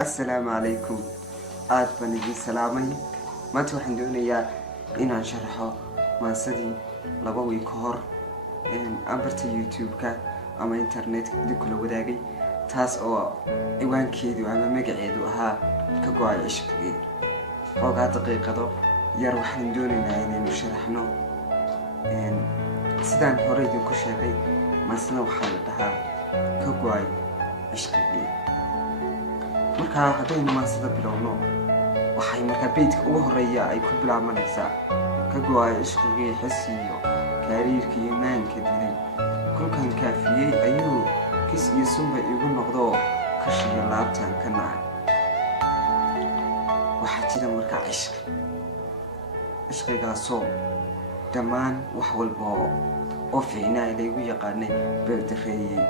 السلام عليكم. بنجي سلامي ما توحن دونيا إن أنشرحه مانسدي لبوي كهر إن أمبرت يوتيوب كا أما إنترنت دي كل وداقي تاس أو إيوان كيدو أما مقعدو ها كقوعي عشقيقي وقع دقيقة دو يروح ندونينا إن نشرحنو إن سيدان هوريدو كشاقي مانسنا وحالتها كقوعي عشقيقي marka haddaynu maansada bilowno waxay markaa beedka ugu horeeya ay ku bilaabanaysaa ka go'ay ishqigii xisiyo kariirkii iimaanka dilay kulkan kaafiyey ayuu kis iyo sunba igu noqdo kashiyo laabtan ka nacay waxaa jira markaa ishqigaasoo dhammaan wax walba oo fiicnaa laygu yaqaanay beeldareeyey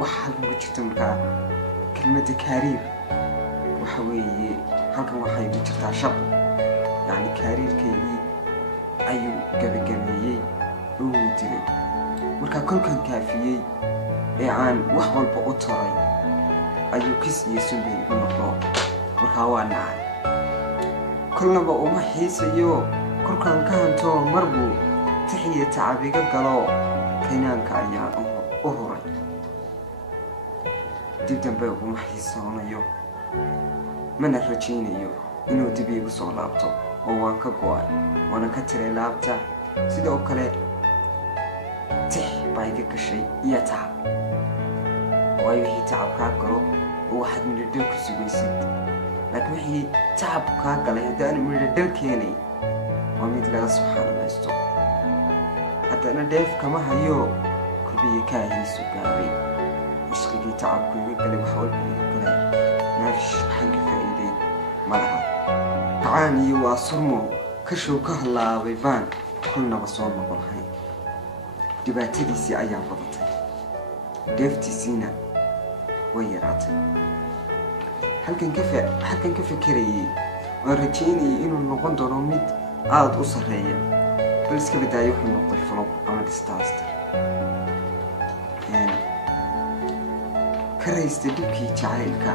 wax halkan ku jirta markaa كلمة كارير وحوي halkan waxay ku jirtaa shaqo yani kariirkeedii ayuu gabagabeeyey uu dilay marka kulkan kaafiyey ee aan wax walba u taray ayuu kis iyo sunbay igu noqdo marka waa nacay kulnaba uma xiisayo kulkan ka hanto marbu tixiye tacabiga galo keenanka ayaan u horay dib dambe uma xiisoonayo mana rajaynayo inuu dib igu soo laabto oo waan ka go'ay waana ka tiray laabta sidoo kale tix baa iga gashay iyo tacab waayo wixii tacab kaa galo oo waxaad midhadhal ku sugaysid laakiin wixii tacab kaa galay haddaanu midhadhal keenay waa mid laga subxaanalaysto haddana dheef kama hayo kurbiya kaahiisu gaabay ishqigii tacabku iga galay wax walba iga galay meesh waxaan ka faa'iiday malaha kacaan iyo waa surmo kashow ka halaabay baan kulnaba soo noqon lahayn dhibaatadiisii ayaa badatay dheeftiisiina way yaraatay halkan ka fekerayay waan rajaynayay inuu noqon doono mid aad u sarreeya bal iska badaayo wuxuu noqday flop ama disaster كريست دبكي جعيلك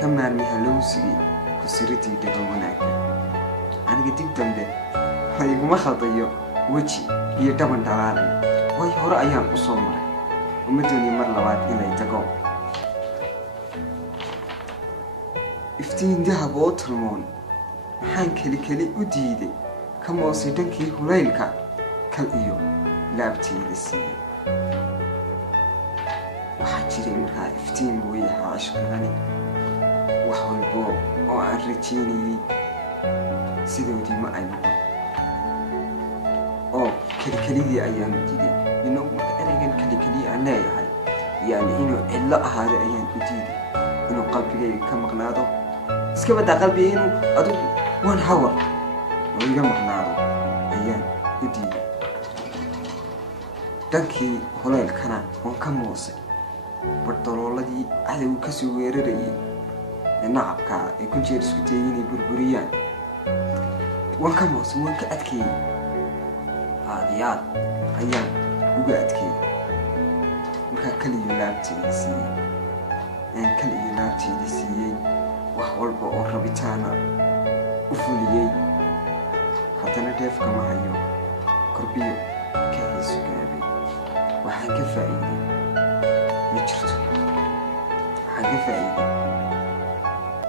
كمان مهلوسي كسرتي دبوناك أنا قد دمده هاي ما خطيو وجهي يدمن دلالي وهي هراء أيام أصومر ومدوني مرلوات إلي تقوم افتين دهب وطرمون محان كلي أديدي كما وصيدنكي هليلك كالإيو لابتي لسي waxaa jiray markaa iftiin buu yahaa cashqigani wax walbo oo aan rajaynayay sidoodii ma ay noqon oo kelikelidii ayaan u diiday marka ereygan kelikeli aan leeyahay yani inuu cidlo ahaado ayaan u diiday inuu qalbigayga ka maqnaado iska badaa qalbiga inuu adugu one hour oo iga maqnaado ayaan u diiday dhankii holeelkana waan ka moosay bardolooladii cadowgu ka soo weerarayay ee nacabka ay ku jeer isku dayeen inay burburiyaan waan ka moosay waan ka adkeeyey aad ayaan uga adkeeyey markaa kaliyo laabteeda siiyey wax walba oo rabitaana u fuliyey haddana dheef kama hayo korbiyo kaahiisu gaabay waxaan ka faa'iiday ma jirto waxaan ka faa'iiday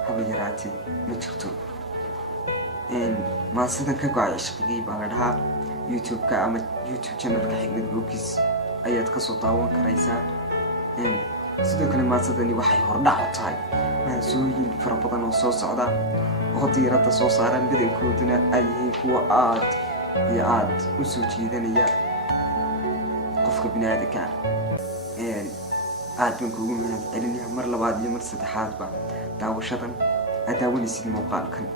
haba yaraatee ma jirto maansadan ka go'ay ishqigii baa la dhahaa youtube-ka ama youtube channelka xigmad bookis ayaad kasoo daawan karaysaa sidoo kale maansadani waxay hordhac u tahay maansooyin fara badan oo soo socda oo diiradda soo saaran badankooduna ay yihiin kuwa aad iyo aad u soo jiidanaya qofka bini'aadanka aad baan kuugu mahad celinayaa mar labaad iyo mar saddexaadba daawashadan aad daawanaysid muuqaalkan